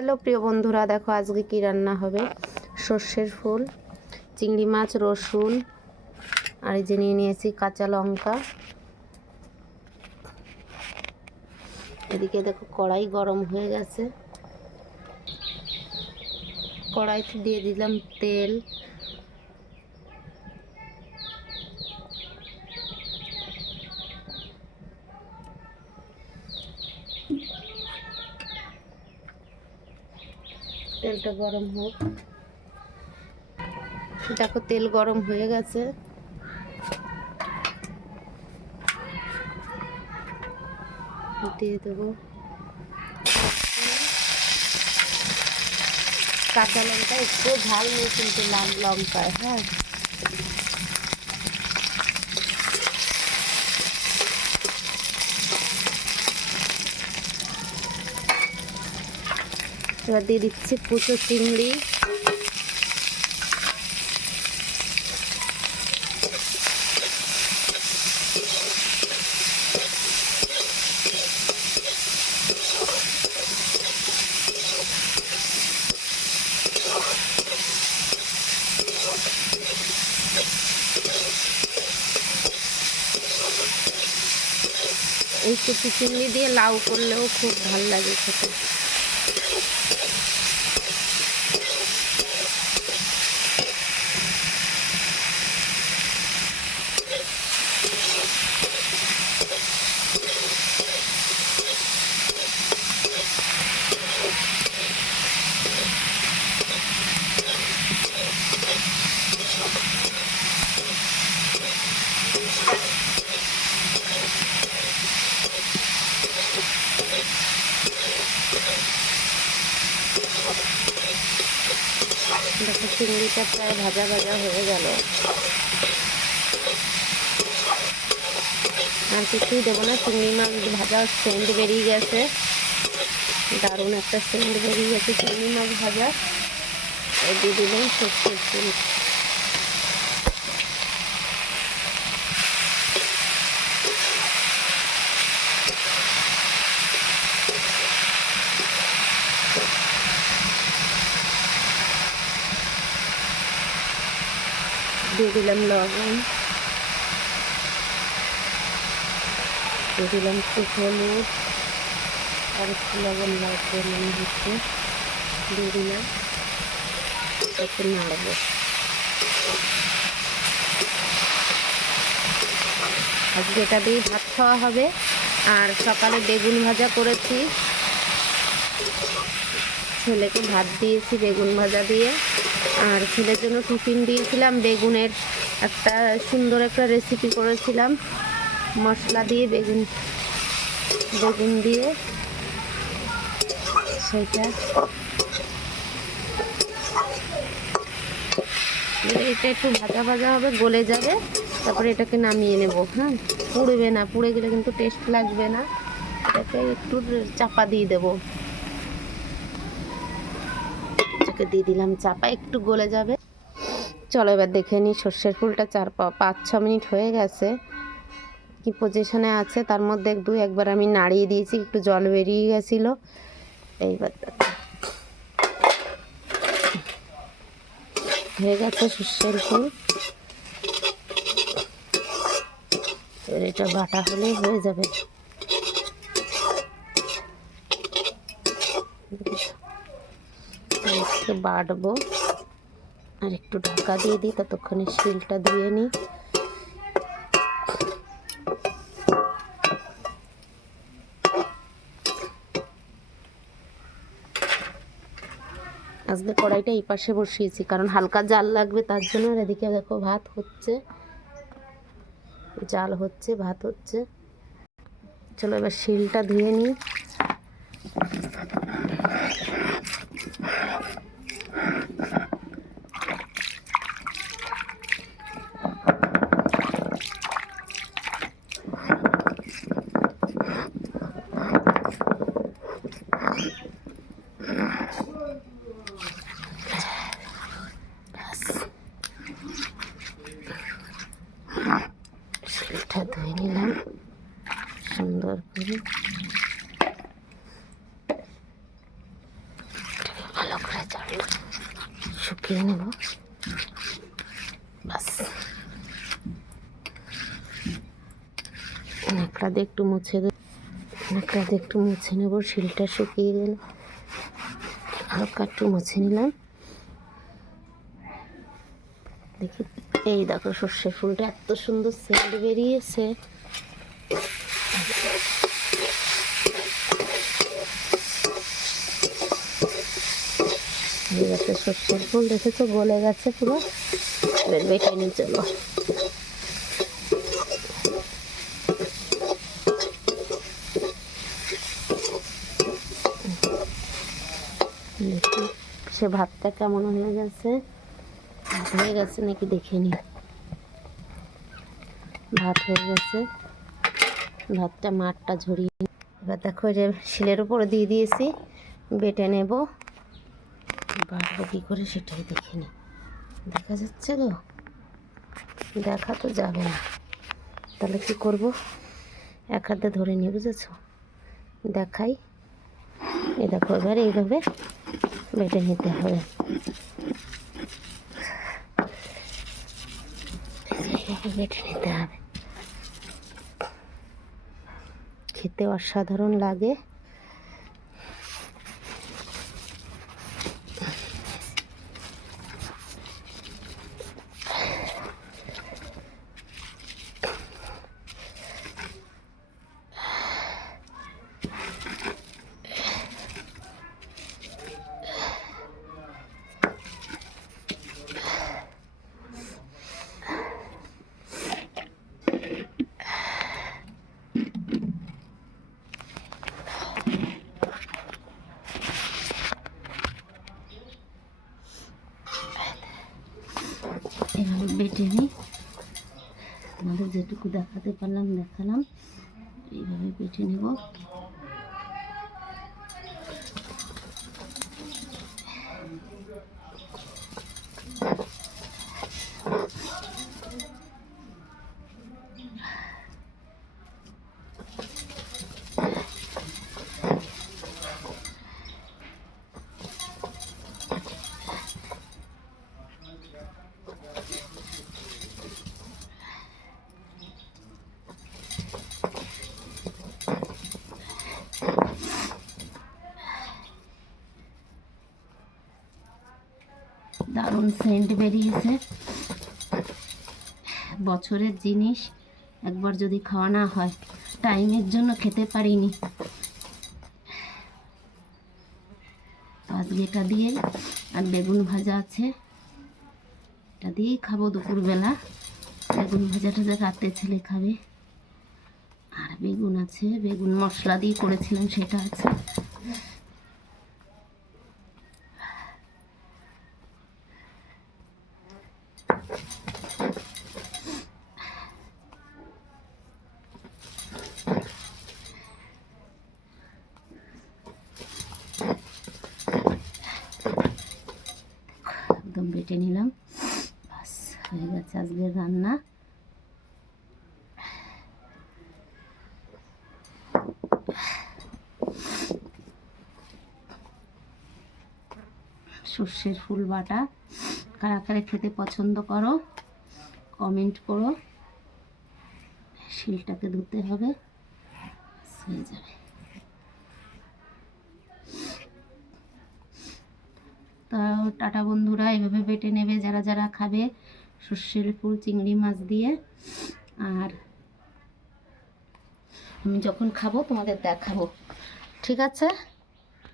Hello প্রিয় বন্ধুরা, দেখো আজকে কি রান্না হবে? সর্ষের ফুল, চিংড়ি মাছ, রসুন, আর এই যে নিয়ে নিয়েছি কাঁচা লঙ্কা। এদিকে দেখো কড়াই গরম হয়ে গেছে। কড়াইতে দিয়ে দিলাম তেল তেলটা গরম হোক। দেখো তেল গরম হয়ে গেছে। দিয়ে দেবো। কাঁচা লঙ্কা একটু ঝাল নেই, কিন্তু লাল লঙ্কায় হ্যাঁ। এবার দিয়ে দিচ্ছি কুচো চিংড়ি। এই কুচি চিংড়ি দিয়ে লাউ করলেও খুব ভালো লাগে খেতে। দেখো চিংড়িটা প্রায় ভাজা ভাজা হয়ে গেল। আর কিছুই দেবো না, চিংড়ি মাছ ভাজা সেন্ট বেরিয়ে গেছে। দারুণ একটা সেন্ট বেরিয়ে গেছে, চিংড়ি মাছ ভাজা। দিয়ে দিলাম সর্ষের দিয়ে দিলাম লবণ। দিয়ে দিলাম একটু হলুদ। আর একটু লবণ লাগবে মনে হচ্ছে। দিয়ে দিলাম। একটু নাড়বো। আজকে এটা দিয়ে ভাত খাওয়া হবে। আর সকালে বেগুন ভাজা করেছি। ছেলেকে ভাত দিয়েছি বেগুন ভাজা দিয়ে। আর ছেলের জন্য টিফিন দিয়েছিলাম, বেগুনের একটা সুন্দর একটা রেসিপি করেছিলাম। মশলা দিয়ে বেগুন বেগুন দিয়ে সেটা। এটা একটু ভাজা ভাজা হবে, গলে যাবে, তারপরে এটাকে নামিয়ে নেব হ্যাঁ? পুড়বে না, পুড়ে গেলে কিন্তু টেস্ট লাগবে না। এটাকে একটু চাপা দিয়ে দেবো। এটাকে দিয়ে দিলাম চাপা, একটু গলে যাবে। চলো এবার দেখে নিই সর্ষের ফুলটা চার পাঁচ, ছ মিনিট হয়ে গেছে। কি পজিশনে আছে, তার মধ্যে দু একবার আমি নাড়িয়ে দিয়েছি, একটু জল বেরিয়ে গেছিল। এইবার হয়ে গেছে সর্ষের ফুল। এটা বাটা হলেই হয়ে যাবে। একটু বাটবো। আর একটু ঢাকা দিয়ে দিই, ততক্ষণে শিলটা ধুয়ে নিই। আজকে কড়াইটা এই পাশে বসিয়েছি, কারণ হালকা জাল লাগবে তার জন্য। আর এদিকে দেখো ভাত হচ্ছে, জাল হচ্ছে, ভাত হচ্ছে। চলো এবার শিলটা ধুয়ে নিই শিলটা ধুয়ে নিলাম সুন্দর করে ভালো করে জলটা শুকিয়ে নেব। বাস। একটু মুছে ন্যাকড়া দিয়ে একটু মুছে নেব, শিলটা শুকিয়ে গেলে। হালকা একটু মুছে নিলাম। দেখি, এই দেখো সর্ষে ফুলটা এত সুন্দর সেন্ট বেরিয়েছে। এই গেছে সর্ষের ফুল দেখেছ? গলে গেছে পুরো। বেটে নিয়ে চলো। দেখি, সে ভাতটা কেমন হয়ে গেছে? হয়ে গেছে নাকি দেখে নি। ভাত হয়ে গেছে। ভাতটা মাঠটা ঝরিয়ে। এবার দেখো যে শিলের উপরে দিয়ে দিয়েছি। বেটে নেব। বাটবো কী করে সেটাই দেখে নি দেখা যাচ্ছে তো? দেখা তো যাবে না। তাহলে কি করব? এক হাতে ধরে নিয়ে, বুঝেছ? দেখাই। এ দেখো, এবার এইভাবে বেটে নিতে হবে। বেটে নিতে হবে। খেতে অসাধারণ লাগে। বেটে তোমাদের যেটুকু দেখাতে পারলাম দেখালাম। এইভাবে পেটে নেব। দারুণ সেন্ট বেরিয়েছে। বছরের জিনিস একবার যদি খাওয়া না হয়, টাইমের জন্য খেতে পারিনি। এটা দিয়ে আর বেগুন ভাজা আছে। এটা দিয়েই খাব দুপুরবেলা। বেগুন ভাজাটা যে রাতে ছেলে খাবে। আর বেগুন আছে, বেগুন মশলা দিয়ে করেছিলাম, সেটা আছে। বেটে নিলাম। বাস, হয়ে গেছে আজকের রান্না। সর্ষের ফুল বাটা। কারা কারা খেতে পছন্দ করো কমেন্ট করো। শিলটাকে ধুতে হবে। হয়ে যাবে তো টাটা বন্ধুরা এভাবে বেটে নেবে যারা যারা খাবে সর্ষের ফুল, চিংড়ি মাছ দিয়ে। আর আমি যখন খাব তোমাদের দেখাবো। ঠিক আছে?